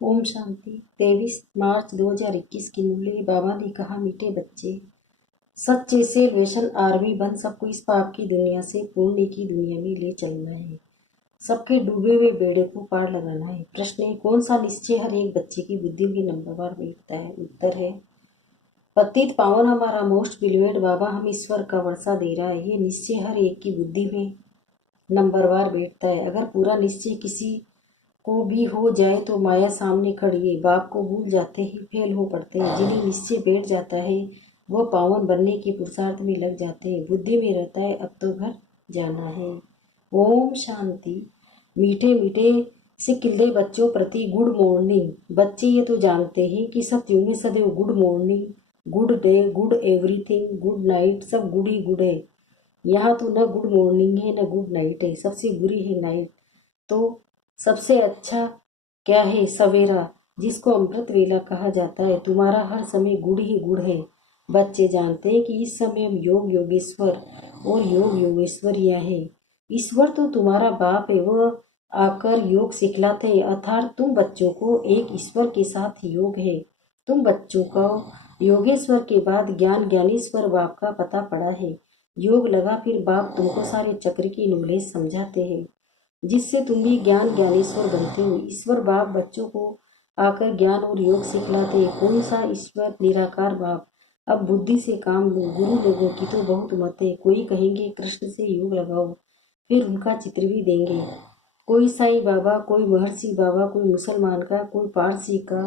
ओम शांति। 23 मार्च 2021 की मुरली। बाबा ने कहा, मीठे बच्चे, सच्चे सेल्वेशन आर्मी बन सबको इस पाप की दुनिया से पुण्य की दुनिया में ले चलना है। सबके डूबे हुए बेड़े को पार लगाना है। प्रश्न है, कौन सा निश्चय हर एक बच्चे की बुद्धि में नंबरवार बैठता है? उत्तर है, पतित पावन हमारा मोस्ट बिलीवेड बाबा हम ईश्वर का वर्षा दे रहा है। ये निश्चय हर एक की बुद्धि में नंबरवार बैठता है। अगर पूरा निश्चय किसी को भी हो जाए तो माया सामने खड़ी है। बाप को भूल जाते ही फेल हो पड़ते हैं। जिन्हें निश्चय बैठ जाता है वो पावन बनने के पुरुषार्थ में लग जाते हैं। बुद्धि में रहता है अब तो घर जाना है। ओम शांति। मीठे मीठे सिकिल्दे बच्चों प्रति गुड मॉर्निंग। बच्चे ये तो जानते हैं कि सत्युग में सदैव good morning, good day, good everything, good night, सब गुड ही गुड है। यहाँ तो न गुड मॉर्निंग है न गुड नाइट है, सबसे बुरी है नाइट। तो सबसे अच्छा क्या है? सवेरा, जिसको अमृत वेला कहा जाता है। तुम्हारा हर समय गुड़ ही गुड़ है। बच्चे जानते हैं कि इस समय हम योग योगेश्वर और योग योगेश्वरिया है। ईश्वर तो तुम्हारा बाप है, वह आकर योग सिखलाते हैं। अर्थात तुम बच्चों को एक ईश्वर के साथ योग है। तुम बच्चों को योगेश्वर के बाद ज्ञान ज्ञानेश्वर बाप का पता पड़ा है। योग लगा फिर बाप तुमको सारे चक्र की नॉलेज समझाते हैं, जिससे तुम भी ज्ञान ज्ञानेश्वर बनते हो। ईश्वर बाप बच्चों को आकर ज्ञान और योग सिखलाते हैं। कौन सा ईश्वर? निराकार बाप। अब बुद्धि से काम लो। गुरु लोगों की तो बहुत मत है। कोई कहेंगे कृष्ण से योग लगाओ, फिर उनका चित्र भी देंगे। कोई साईं बाबा, कोई महर्षि बाबा, कोई मुसलमान का, कोई पारसी का,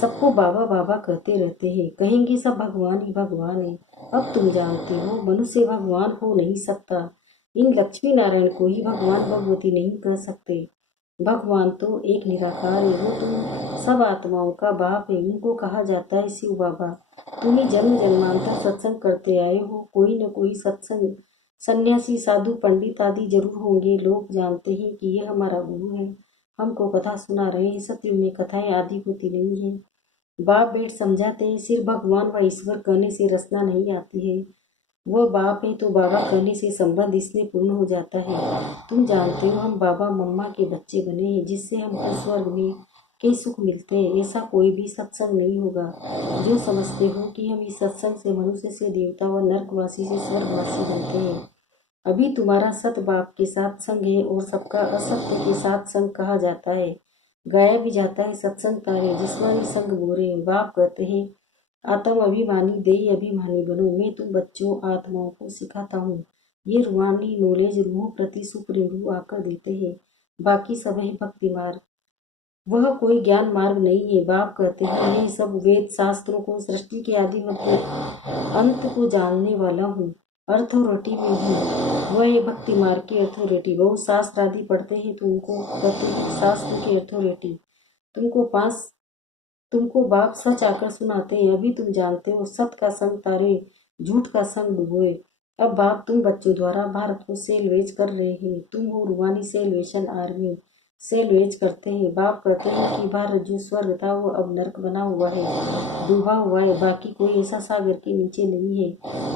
सबको बाबा बाबा कहते रहते हैं। कहेंगे सब भगवान ही भगवान है। अब तुम जानते हो मनुष्य भगवान हो नहीं सकता। इन लक्ष्मी नारायण को ही भगवान भगवती नहीं कह सकते। भगवान तो एक निराकार है। वो तुम सब आत्माओं का बाप है। उनको कहा जाता है शिव बाबा। तुम ही जन्म जन्मांतर सत्संग करते आए हो। कोई न कोई सत्संग सन्यासी, साधु, पंडित आदि जरूर होंगे। लोग जानते हैं कि यह हमारा गुरु है, हमको कथा सुना रहे हैं। सत्युग में कथाएं आदि होती नहीं है। बाप बेट समझाते हैं, सिर्फ भगवान व ईश्वर कहने से रचना नहीं आती है। वह बाप है तो बाबा कहने से संबंध इसलिए पूर्ण हो जाता है। तुम जानते हो हम बाबा मम्मा के बच्चे बने हैं, जिससे हमको स्वर्ग में के सुख मिलते हैं। ऐसा कोई भी सत्संग नहीं होगा। जो समझते हो कि हम इस सत्संग से मनुष्य से देवता व नरकवासी से स्वर्गवासी बनते हैं। अभी तुम्हारा सत बाप के साथ संग है और सबका असत्य के साथ संग कहा जाता है। गाया भी जाता है सत्संग तारे जिस्मानी संग बोरे। बाप कहते हैं, आत्म अभिमानी देही अभिमानी बनो। मैं तुम बच्चों आत्माओं को सिखाता हूँ। ये रूहानी नॉलेज रूहों प्रति सुप्रीम रूह आकर देते हैं। बाकी सब है भक्ति मार्ग, वह कोई ज्ञान मार्ग नहीं है। बाप कहते हैं, यह सब वेद शास्त्रों को, सृष्टि के आदि मध्य अंत को जानने वाला हूँ। अर्थोरिटी में हूँ। वह ये भक्ति मार्ग की अर्थोरिटी। बहुत शास्त्र आदि पढ़ते हैं तो उनको कहते हैं शास्त्र की अर्थोरिटी। तुमको बाप सच आकर सुनाते हैं। अभी तुम जानते हो सत का संग तारे, झूठ का संग डुबोए। अब बाप तुम बच्चों द्वारा भारत को सेलवेज कर रहे हैं। तुम हो रूहानी सेलवेशन आर्मी, सेलवेज करते हैं। बाप कहते हैं कि भारत जो स्वर्ग था वो अब नरक बना हुआ है, डूबा हुआ है। बाकी कोई ऐसा सागर के नीचे नहीं है।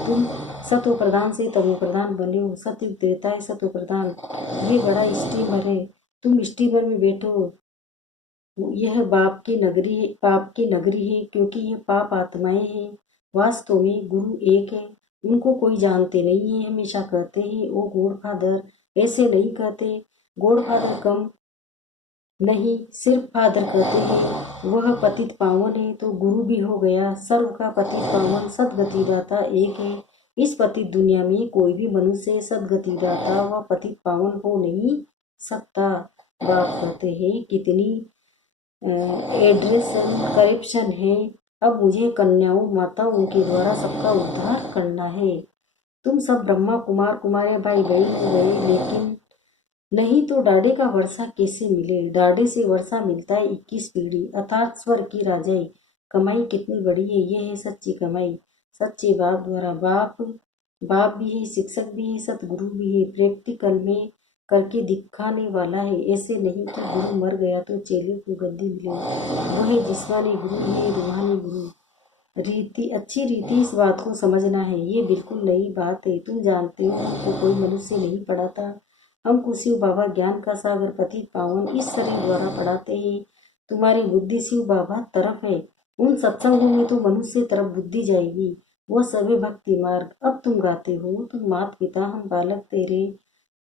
तुम सतो प्रधान से तमो प्रधान बने हो। सतयुग देता है सतो प्रधान। ये बड़ा स्टीमर है। तुम स्टीमर में बैठो। यह पाप की नगरी है, क्योंकि यह पाप आत्माएं हैं। वास्तव में गुरु एक है, उनको कोई जानते नहीं है। हमेशा कहते हैं ओ गॉड फादर, ऐसे नहीं कहते। गॉड फादर कम नहीं, सिर्फ फादर कहते हैं। वह पतित पावन है तो गुरु भी हो गया। सर्व का पतित पावन सदगति दाता एक है। इस पतित दुनिया में कोई भी मनुष्य सदगति दाता व पतित पावन हो नहीं सकता। बाप कहते हैं, कितनी एड्रेस करप्शन है। अब मुझे कन्याओं माताओं के द्वारा सबका उद्धार करना है। तुम सब ब्रह्मा कुमार कुमारे भाई बहन हो गए, लेकिन नहीं तो डाडे का वर्षा कैसे मिले? डाडे से वर्षा मिलता है 21 पीढ़ी, अर्थात स्वर्ग की राजाई। कमाई कितनी बड़ी है? ये है सच्ची कमाई, सच्चे बाप द्वारा। बाप भी है, शिक्षक भी है, सतगुरु भी है। प्रैक्टिकल में करके दिखाने वाला है। ऐसे नहीं कि गुरु मर गया तो चेले को गद्दी मिले। वह जिस्मानी गुरु है, रूहानी गुरु। अच्छी रीति इस बात को समझना है। ये बिल्कुल नई बात है। तुम जानते हो हमको कोई मनुष्य नहीं पढ़ाता। हमको शिव बाबा ज्ञान का सागर पतित पावन इस शरीर द्वारा पढ़ाते हैं। तुम्हारी बुद्धि शिव बाबा तरफ है। उन सत्संगों में तो मनुष्य तरफ बुद्धि जाएगी, वह सभी भक्ति मार्ग। अब तुम गाते हो, तुम मात पिता हम बालक तेरे,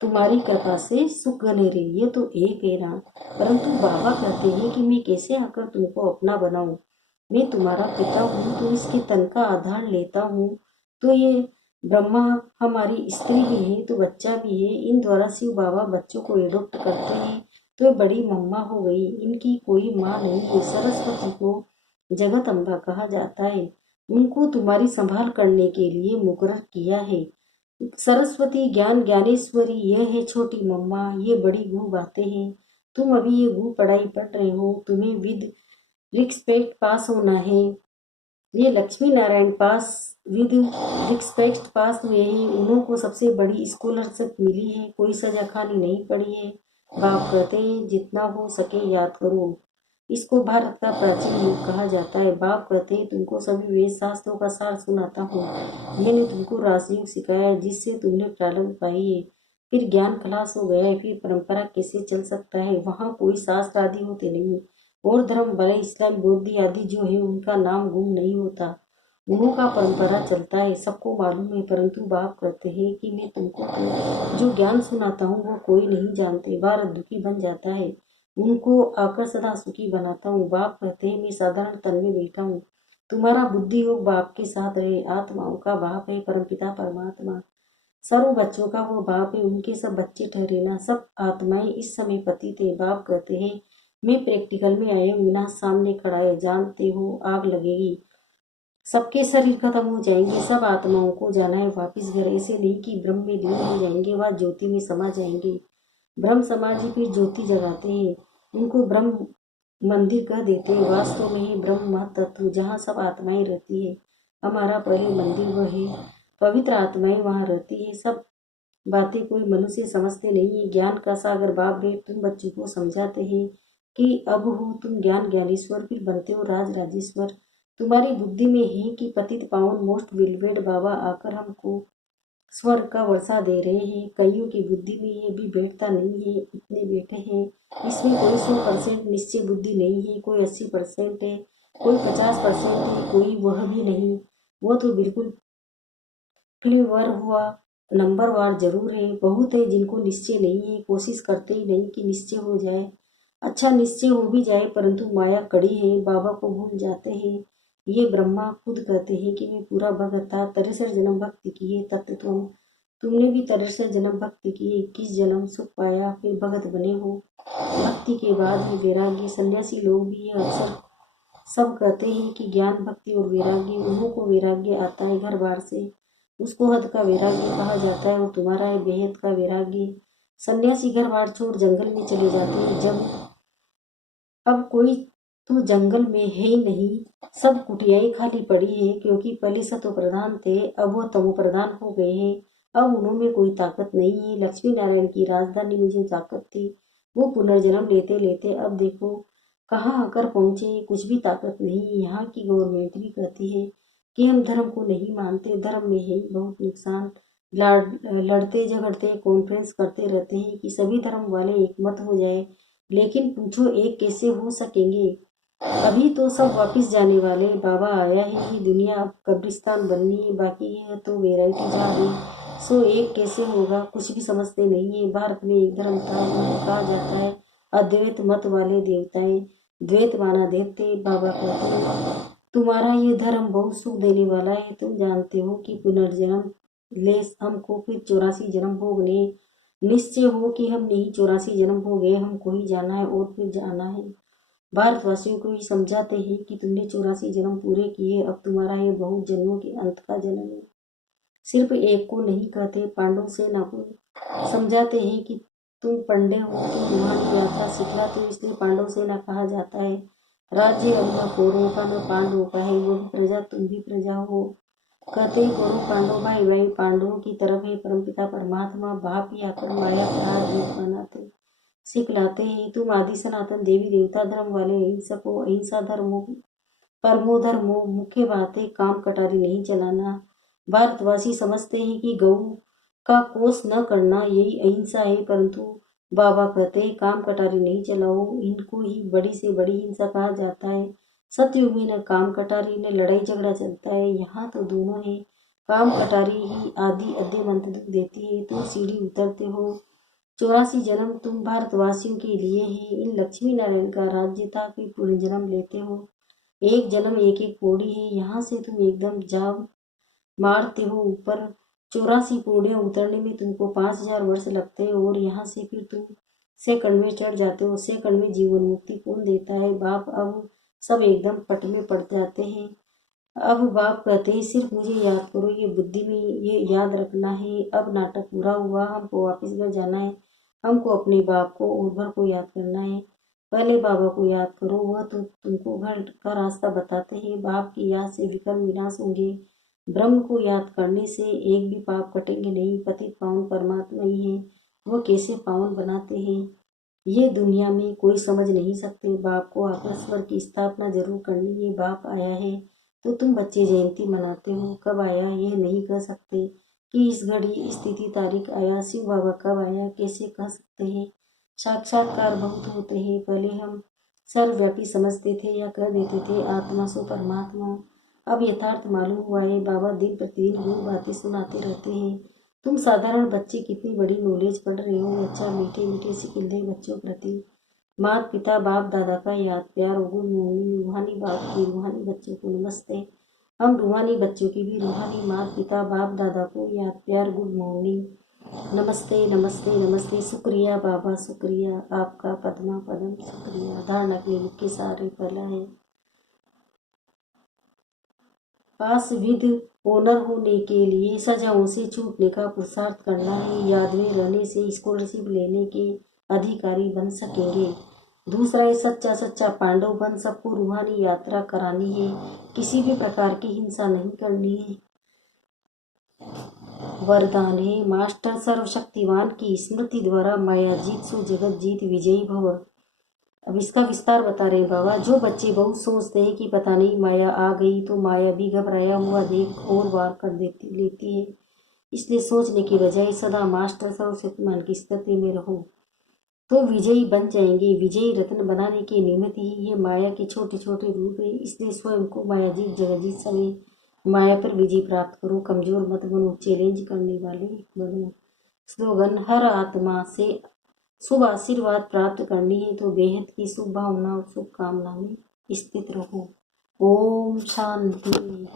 तुम्हारी कृपा से सुख घनेरे। ये तो एक है ना, परंतु बाबा कहते हैं कि मैं कैसे आकर तुमको अपना बनाऊं। मैं तुम्हारा पिता हूँ तो इसके तन का आधार लेता हूँ। तो ये ब्रह्मा हमारी स्त्री भी है तो बच्चा भी है, इन द्वारा शिव बाबा बच्चों को एडॉप्ट करते हैं तो बड़ी मम्मा हो गई। इनकी कोई माँ नहीं है। सरस्वती को जगत अम्बा कहा जाता है। उनको तुम्हारी संभाल करने के लिए मुकर्रर किया है। सरस्वती ज्ञान ज्ञानेश्वरी यह है छोटी मम्मा, ये बड़ी गू बातें हैं। तुम अभी ये गू पढ़ाई पढ़ रहे हो, तुम्हें विद रिस्पेक्ट पास होना है। ये लक्ष्मी नारायण पास विद रिस्पेक्ट पास हुए हैं। उनको सबसे बड़ी स्कॉलरशिप मिली है, कोई सजा खानी नहीं पड़ी है। बाप कहते हैं जितना हो सके याद करो। इसको भारत का प्राचीन युग कहा जाता है। बाप कहते हैं तुमको सभी वेद शास्त्रों का सार सुनाता हूँ। मैंने तुमको राजयोग सिखाया है जिससे तुमने प्रारंभ पाई है। फिर ज्ञान खलास हो गया है, फिर परंपरा कैसे चल सकता है। वहाँ कोई शास्त्र आदि होते नहीं, और धर्म भले इस्लाम बौद्ध आदि जो है उनका नाम गुम नहीं होता, उन्हों का परंपरा चलता है, सबको मालूम है। परंतु बाप कहते हैं कि मैं तुमको तो जो ज्ञान सुनाता हूँ वो कोई नहीं जानते। भारत दुखी बन जाता है, उनको आकर सदा सुखी बनाता हूँ। बाप कहते हैं मैं साधारण तन में बैठा हूँ, तुम्हारा बुद्धि योग बाप के साथ रहे। आत्माओं का बाप है परमपिता परमात्मा, सर्व बच्चों का वो बाप है, उनके सब बच्चे ठहरे ना। सब आत्माएं इस समय पतित है। बाप कहते हैं मैं प्रैक्टिकल में आया हूँ, विनाश सामने खड़ा है, जानते हो आग लगेगी, सबके शरीर खत्म हो जाएंगे, सब आत्माओं को जाना है वापिस घर। ऐसे नहीं कि ब्रह्म में लीन हो जाएंगे, वह ज्योति में समा जाएंगे। ब्रह्म समाधि फिर ज्योति जगाते हैं, उनको ब्रह्म मंदिर कह देते हैं। वास्तव में ही ब्रह्म तत्व जहाँ सब आत्माएं रहती है, हमारा पहले मंदिर वह है। पवित्र आत्माएं वहाँ रहती है। सब बातें कोई मनुष्य समझते नहीं है। ज्ञान का सागर बाप बेट तुम बच्चों को समझाते हैं कि अब हो तुम ज्ञान ज्ञानेश्वर, फिर बनते हो राज राजेश्वर। तुम्हारी बुद्धि में है कि पतित पावन मोस्ट विलवेड बाबा आकर हमको स्वर्ग का वर्षा दे रहे हैं। कईयों की बुद्धि में ये भी बैठता नहीं है, इतने बैठे हैं। इसमें कोई 100% निश्चय बुद्धि नहीं है, कोई 80% है, कोई 50% है, कोई वह भी नहीं। वो तो बिल्कुल फ्लेवर हुआ, नंबरवार जरूर है। बहुत है जिनको निश्चय नहीं है, कोशिश करते ही नहीं कि निश्चय हो जाए। अच्छा निश्चय हो भी जाए परंतु माया कड़ी है, बाबा को भूल जाते हैं। ये ब्रह्मा खुद कहते हैं कि मैं पूरा भगत था, 63 जन्म भक्ति किए तत्व तुमने भी 63 जन्म भक्ति किए, 21 जन्म सुख पाया, फिर भगत बने हो। भक्ति के बाद ही वैराग्य। सन्यासी लोग भी ये अक्सर सब कहते हैं कि ज्ञान भक्ति और वैराग्य, उन्हों को वैराग्य आता है घर बार से, उसको हद का वैराग्य कहा जाता है, और तुम्हारा है बेहद का वैराग्य। सन्यासी घर बार छोड़ जंगल में चले जाते हैं। जब अब कोई तो जंगल में है ही नहीं, सब कुटियाई खाली पड़ी है, क्योंकि पहले सतो प्रधान थे, अब वह तमो प्रधान हो गए हैं। अब उन्होंने कोई ताकत नहीं है। लक्ष्मी नारायण की राजधानी में जो ताकत थी वो पुनर्जन्म लेते लेते अब देखो कहाँ आकर पहुंचे। कुछ भी ताकत नहीं। यहाँ की गवर्नमेंट भी कहती है कि हम धर्म को नहीं मानते, धर्म में है बहुत नुकसान। लड़ते झगड़ते कॉन्फ्रेंस करते रहते हैं कि सभी धर्म वाले एक मत हो जाए, लेकिन पूछो एक कैसे हो सकेंगे। अभी तो सब वापिस जाने वाले। बाबा आया है कि दुनिया अब कब्रिस्तान बननी है, बाकी है तो वैरायटी जा रही। सो एक कैसे होगा, कुछ भी समझते नहीं है। भारत में एक धर्म था, उनको कहा जाता है अद्वैत मत वाले देवताएं, द्वैत माना देते। बाबा कहते हैं तुम्हारा ये धर्म बहुत सुख देने वाला है। तुम जानते हो कि पुनर्जन्म ले हमको फिर 84 जन्म भोगने। निश्चय हो कि हम नहीं 84 जन्म हो गए, हमको ही जाना है और फिर जाना है। भारतवासियों को ही समझाते हैं कि तुमने 84 जन्म पूरे किए, अब तुम्हारा ये बहुत जन्मों के अंत का जन्म है। सिर्फ एक को नहीं कहते, पांडव सेना को समझाते हैं कि तुम पंडे हो, तुम महान यात्रा सिखलाते, इसलिए पांडव सेना कहा जाता है। राज्य अब न कौरवों का न पांडवों का है, वो भी प्रजा तुम भी प्रजा हो। कहते कौरव पांडव भाई भाई, पांडवों की तरफ है परमपिता परमात्मा। बाप ही आकर माया प्रहार रूप बनाते सिखलाते हैं। तुम आदि सनातन देवी देवता धर्म वाले अहिंसक हो, अहिंसा धर्म हो, परमो धर्म हो। मुख्य बात है काम कटारी नहीं चलाना। भारतवासी समझते हैं कि गौ का कोष न करना यही अहिंसा है, परंतु बाबा कहते हैं काम कटारी नहीं चलाओ, इनको ही बड़ी से बड़ी हिंसा कहा जाता है। सतयुग में न काम कटारी न लड़ाई झगड़ा चलता है, यहाँ तो दोनों है। काम कटारी ही आदि अध्यय मंत्र दुख देती है। तुम सीढ़ी उतरते हो, 84 जन्म तुम भारतवासियों के लिए है। इन लक्ष्मी नारायण का राज्य था कि पुनर्जन्म लेते हो। एक जन्म एक एक पौड़ी है, यहाँ से तुम एकदम जाओ मारते हो ऊपर। 84 पौड़ियाँ उतरने में तुमको 5000 वर्ष लगते हैं और यहाँ से फिर तुम सेकंड में चढ़ जाते हो। सेकंड में जीवन मुक्ति कौन देता है बाप? अब सब एकदम पट में पड़ जाते हैं। अब बाप कहते हैं सिर्फ मुझे याद करो, ये बुद्धि में ये याद रखना है। अब नाटक पूरा हुआ, हमको वापस घर जाना है। हमको अपने बाप को और घर को याद करना है। पहले बाबा को याद करो, वह तो तुमको घर का रास्ता बताते हैं। बाप की याद से विकर्म विनाश होंगे। ब्रह्म को याद करने से एक भी पाप कटेंगे नहीं। पतित पावन परमात्मा ही है, वह कैसे पावन बनाते हैं ये दुनिया में कोई समझ नहीं सकते। बाप को आकर स्वर्ग की स्थापना जरूर करनी है। बाप आया है तो तुम बच्चे जयंती मनाते हो, कब आया यह नहीं कह सकते कि इस घड़ी स्थिति तारीख आया। शिव बाबा कब आया कैसे कह सकते हैं? साक्षात्कार बहुत होते हैं। पहले हम सर्वव्यापी समझते थे या कह देते थे आत्मा सो परमात्मा। अब यथार्थ मालूम हुआ है। बाबा दिन प्रतिदिन गुण बातें सुनाते रहते हैं। तुम साधारण बच्चे कितनी बड़ी नॉलेज पढ़ रहे हो। अच्छा मीठे मीठे सिकिंदे बच्चों प्रति माता पिता बाप दादा का याद प्यार और गुड मॉर्निंग। रूहानी बाप की रूहानी बच्चों को नमस्ते। हम रूहानी बच्चों की भी रूहानी माता पिता बाप दादा को याद प्यार गुड मॉर्निंग। नमस्ते नमस्ते नमस्ते। शुक्रिया बाबा, शुक्रिया आपका पद्मा पदम, शुक्रिया। धारणा के लिए मुख्य सारे पहला है पास विद ओनर होने के लिए सजाओं से छूटने का पुरुषार्थ करना है। याद में रहने से स्कॉलरशिप लेने के अधिकारी बन सकेंगे। दूसरा है सच्चा सच्चा पांडव बन सबको रूहानी यात्रा करानी है। किसी भी प्रकार की हिंसा नहीं करनी है। वरदान है मास्टर सर्वशक्तिवान की स्मृति द्वारा माया जीत सो जगत जीत विजयी भव। अब इसका विस्तार बता रहे हैं बाबा। जो बच्चे बहुत सोचते हैं कि पता नहीं माया आ गई तो माया भी घबराया हुआ देख और वार कर देती लेती है, इसलिए सोचने की बजाय सदा मास्टर सर्वशक्तिमान की स्थिति में रहो तो विजयी बन जाएंगे। विजयी रत्न बनाने के निमित्त ही ये माया के छोटे छोटे रूप है, इसलिए स्वयं को माया जीत जगत जीत समय माया पर विजय प्राप्त करो। कमजोर मत बनो, चैलेंज करने वाले बनो। स्लोगन हर आत्मा से शुभ आशीर्वाद प्राप्त करनी है तो बेहद की शुभ भावना और शुभकामना में स्थित रहो। ओम शांति।